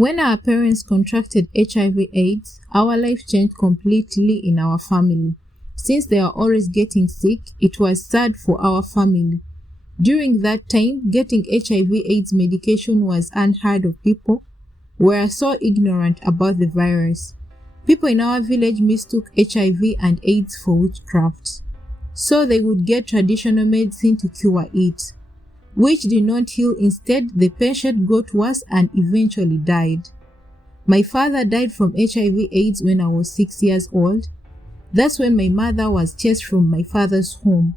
When our parents contracted HIV/AIDS, our life changed completely in our family. Since they are always getting sick, it was sad for our family. During that time, getting HIV/AIDS medication was unheard of. People were so ignorant about the virus. People in our village mistook HIV and AIDS for witchcraft, so they would get traditional medicine to cure it, which did not heal. Instead, the patient got worse and eventually died. My father died from HIV/AIDS when I was 6 years old. That's when my mother was chased from my father's home.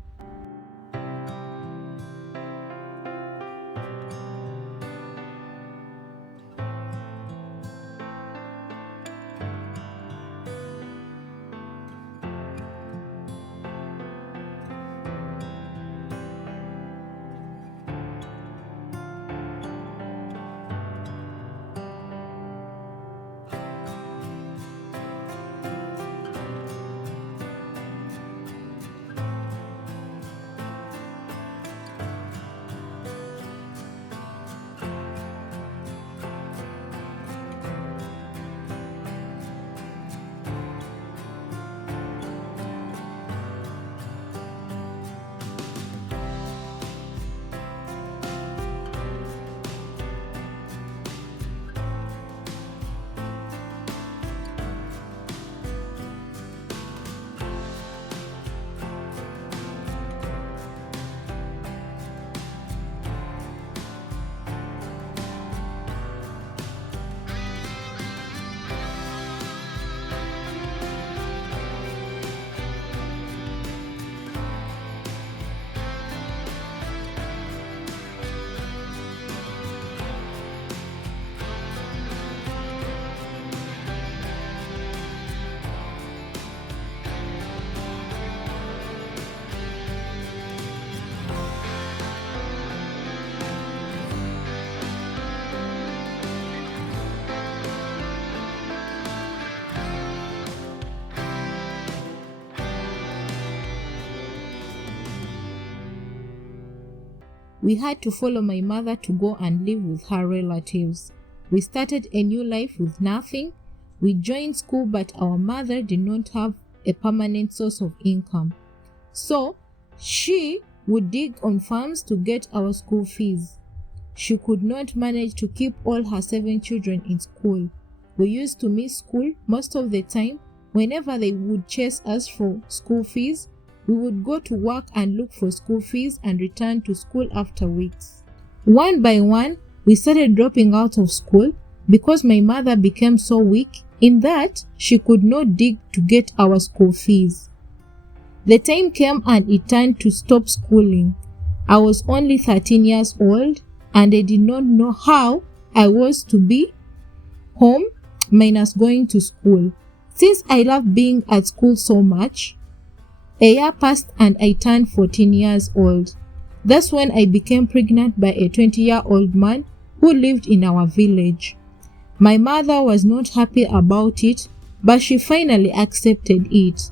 We had to follow my mother to go and live with her relatives. We started a new life with nothing. We joined school, but our mother did not have a permanent source of income. So she would dig on farms to get our school fees. She could not manage to keep all her 7 children in school. We used to miss school most of the time. Whenever they would chase us for school fees, we would go to work and look for school fees and return to school after weeks. One by one, we started dropping out of school because my mother became so weak in that she could not dig to get our school fees. The time came and it turned to stop schooling. I was only 13 years old and I did not know how I was to be home minus going to school. Since I loved being at school so much, a year passed and I turned 14 years old. That's when I became pregnant by a 20-year-old man who lived in our village. My mother was not happy about it, but she finally accepted it.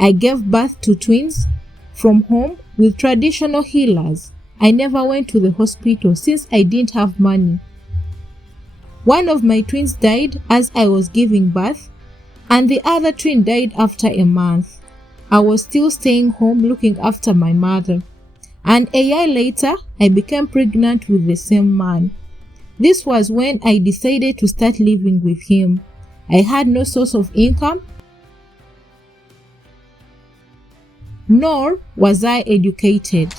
I gave birth to twins from home with traditional healers. I never went to the hospital since I didn't have money. One of my twins died as I was giving birth, and the other twin died after a month. I was still staying home looking after my mother, and a year later, I became pregnant with the same man. This was when I decided to start living with him. I had no source of income, nor was I educated.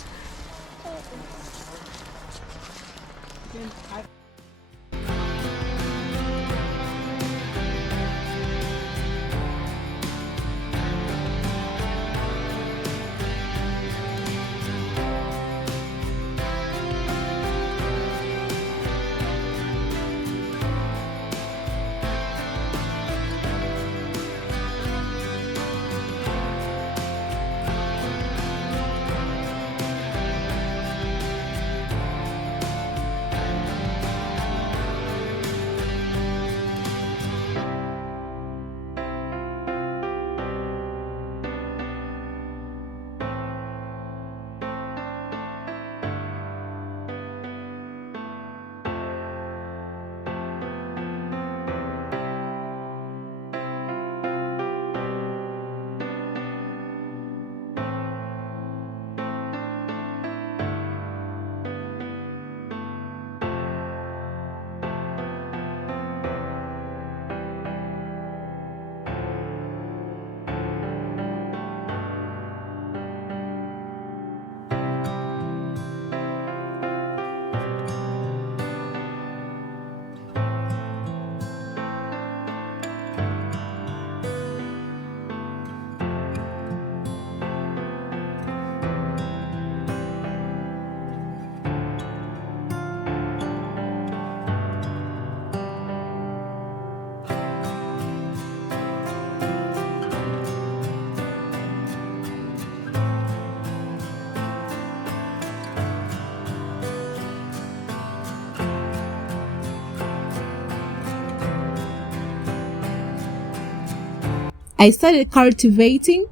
I started cultivating.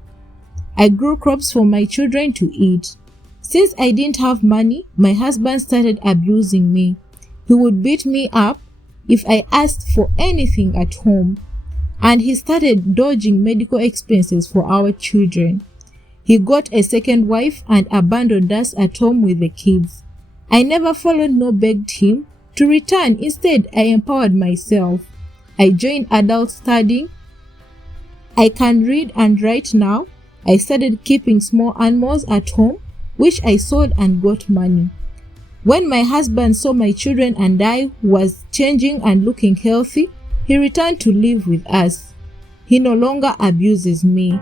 I grew crops for my children to eat. Since I didn't have money, my husband started abusing me. He would beat me up if I asked for anything at home, and he started dodging medical expenses for our children. He got a second wife and abandoned us at home with the kids. I never followed nor begged him to return. Instead, I empowered myself. I joined adult studying. I can read and write now. I started keeping small animals at home, which I sold and got money. When my husband saw my children and I was changing and looking healthy, he returned to live with us. He no longer abuses me.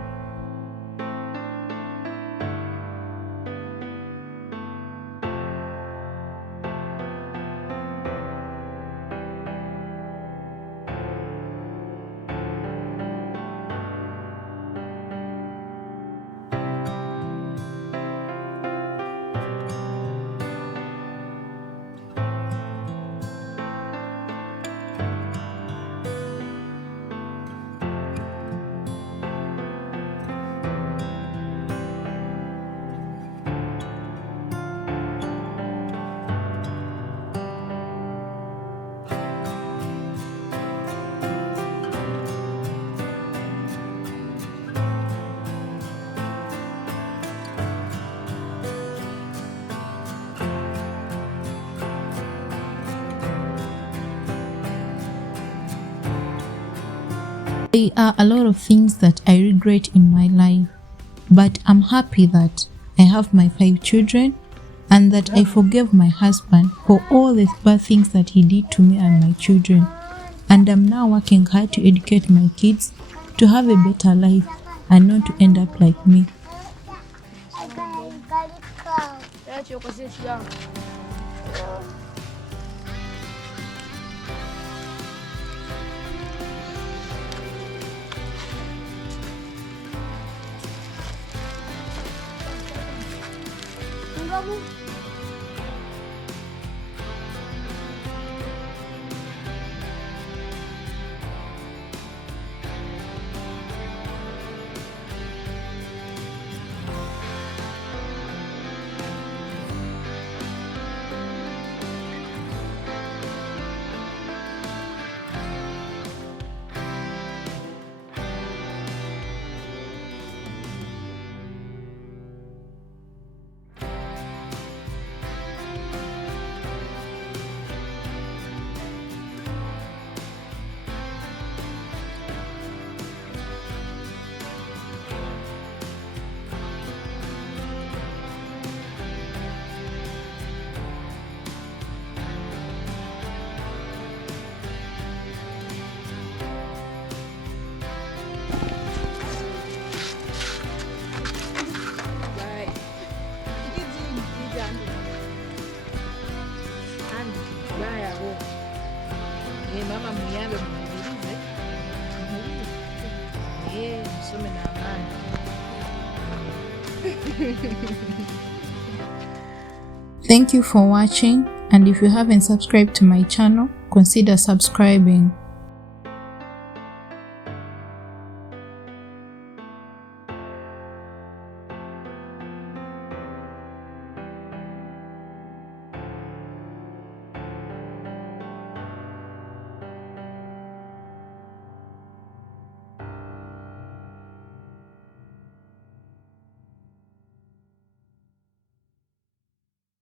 There are a lot of things that I regret in my life, but I'm happy that I have my 5 children and that I forgave my husband for all the bad things that he did to me and my children. And I'm now working hard to educate my kids to have a better life and not to end up like me. Mama muyambe mumvirize msome na amani. Thank you for watching, and if you haven't subscribed to my channel, consider subscribing.